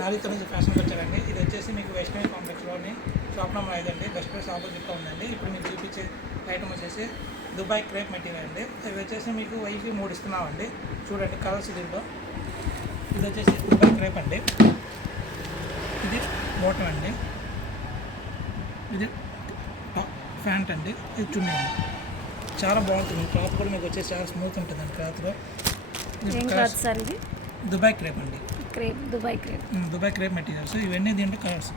నాలుగుతో నుంచి ఫ్యాషన్కి వచ్చారండి. ఇది వచ్చేసి మీకు వైష్ణవి కాంప్లెక్స్లోని షాప్ నెంబర్ 5 అండి. బెస్ట్ ప్రైస్ ఆపోజిట్లో ఉందండి. ఇప్పుడు మీకు చూపించే ఐటమ్ వచ్చేసి దుబాయ్ క్రేప్ మెటీరియల్ అండి. ఇది వచ్చేసి మీకు వైకి 3 ఇస్తున్నామండి. చూడండి కలర్స్ దీంట్లో. ఇది వచ్చేసి దుబాయ్ క్రేప్ అండి. ఇది బాటమ్ అండి. ఇది ప్యాంట్ అండి. ఇది చున్నీ అండి. చాలా బాగుంటుంది. క్లాత్ కూడా మీకు వచ్చేసి చాలా స్మూత్ ఉంటుందండి క్లాత్లో. ఇది దుబాయ్ క్రేప్ అండి. Dubai crepe materials. ఇవన్నీ దీంట్లో కలర్స్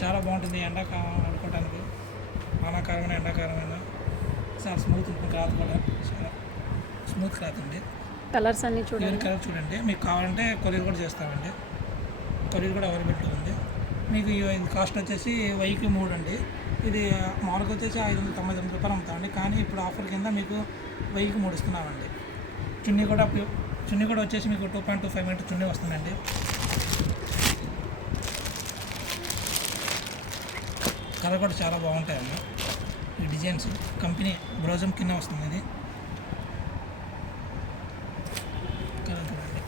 చాలా బాగుంటుంది. ఎండాకాలం ఆడుకోవడానికి వానాకాలమైన ఎండాకాలమైన చాలా స్మూత్ ఉంటుంది. క్లాత్ కూడా చాలా స్మూత్ క్లాత్ అండి. కలర్స్ అన్నీ చూడండి. కలర్ చూడండి. మీకు కావాలంటే కొరియర్ కూడా చేస్తామండి. కొరియర్ కూడా అవైలబిలిటీ ఉంది. మీకు ఇది కాస్ట్ వచ్చేసి 1000కి 3 అండి. ఇది మామూలుగా వచ్చేసి 599 రూపాయలు అమ్ముతామండి. కానీ ఇప్పుడు ఆఫర్ కింద మీకు 1000కి 3 ఇస్తున్నామండి. చున్నీ కూడా వచ్చేసి మీకు 2.25 మీటర్ చున్నీ వస్తుందండి. కలర్ కూడా చాలా బాగుంటాయండి. ఈ డిజైన్స్ కంపెనీ బ్రోజం కింద వస్తుంది. ఇది కలర్ చూడండి.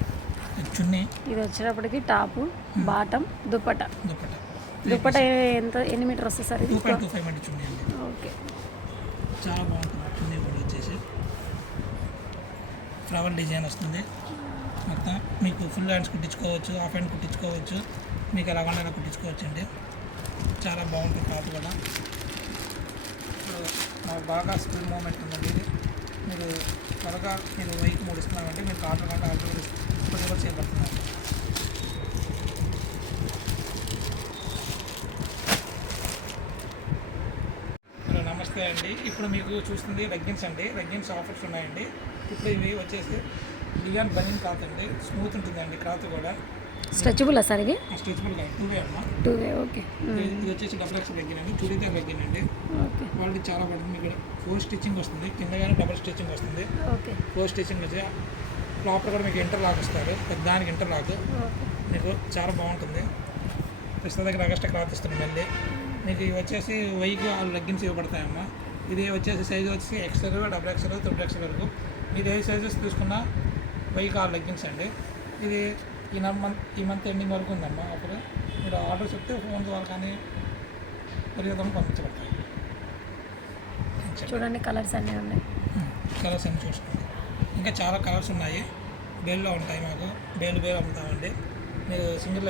చున్నీ ఇది వచ్చేటప్పటికి టాపు, బాటమ్, దుప్పట ఎన్ని మీటర్ వస్తుంది సార్? 2.25 మీటర్ చున్నీ అండి. ఓకే, చాలా బాగుంటుంది. చున్నీ కూడా వచ్చేసి ఫ్లవర్ డిజైన్ వస్తుంది. మొత్తం మీకు ఫుల్ హ్యాండ్స్ కుట్టించుకోవచ్చు, హాఫ్ హ్యాండ్ కుట్టించుకోవచ్చు, మీకు ఎలాగైనా కుట్టించుకోవచ్చు అండి. చాలా బాగుంటుంది. క్లాత్ కూడా మాకు బాగా స్పీడ్ మూమెంట్ ఉందండి. ఇది మీరు త్వరగా మీరు 1000కి 3 ఇస్తున్నామండి. మీకు ఆర్డర్ కంటే ఆర్డర్ కూడా చేయబడుతున్నాను. నమస్తే అండి. ఇప్పుడు మీకు చూస్తుంది లెగ్గిన్స్ అండి. లెగ్గిన్స్ ఆఫర్స్ ఉన్నాయండి. ఇప్పుడు ఇవి వచ్చేసి డియాన్ బనింగ్ క్లాత్ అండి. స్మూత్ ఉంటుందండి క్లాత్ కూడా. Stretchable sir? ఇది స్ట్రెచబుల్ కాదు, 2 వే అమ్మా. 2 వే. ఓకే. ఇది వచ్చేసి డబుల్ లెగ్గిన్ అండి. చూడైతే లెగ్గిన్ అండి. ఓకే. క్వాలిటీ చాలా పడుతుంది. ఇక్కడ 4 స్టిచ్చింగ్ వస్తుంది. కింద కానీ డబుల్ స్టిచ్చింగ్ వస్తుంది. ఓకే. 4 స్టిచ్చింగ్ వచ్చి లోపల కూడా మీకు ఇంటర్లాక్ వస్తారు. దానికి ఇంటర్లాక్ మీకు చాలా బాగుంటుంది. ప్రస్తుతం దగ్గర ఎక్స్ట్రా క్లాత్ ఇస్తుంది. మళ్ళీ మీకు ఇవి వచ్చేసి 1000కి 6 లెగ్గిన్స్ ఇవ్వబడతాయమ్మా. ఇది వచ్చేసి సైజు వచ్చి XL, XXL, XXL వరకు మీరు ఏ సైజెస్ తీసుకున్నా 1000కి 6 లెగ్గిన్స్ అండి. ఇది ఈ మంత్ ఎండింగ్ వరకు ఉందమ్మా ఆఫర్. మీరు ఆర్డర్ చెప్తే ఫోన్ ద్వారా కానీ పరిగెత్తం పంపించబడతాయి. చూడండి కలర్స్ అన్నీ ఉన్నాయి. కలర్స్ అన్నీ చూసుకోండి. ఇంకా చాలా కలర్స్ ఉన్నాయి. బేల్లో ఉంటాయి. మాకు బేలు అమ్ముతామండి. మీరు సింగిల్